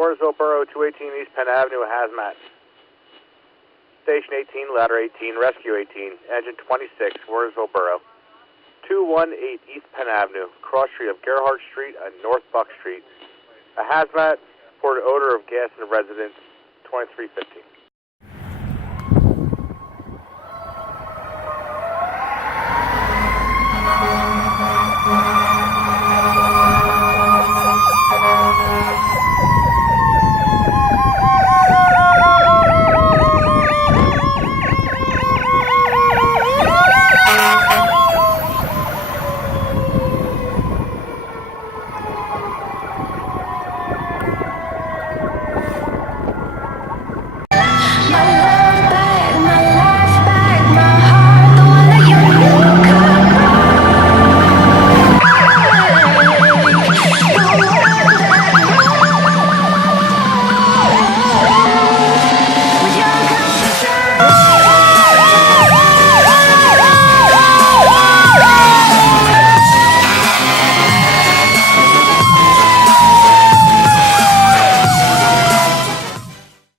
Watersville Borough, 218 East Penn Avenue, Hazmat. Station 18, ladder 18, rescue 18, engine 26, Watersville Borough. 218 East Penn Avenue, cross street of Gerhardt Street and North Buck Street. A hazmat reported odor of gas in the residence, 2350.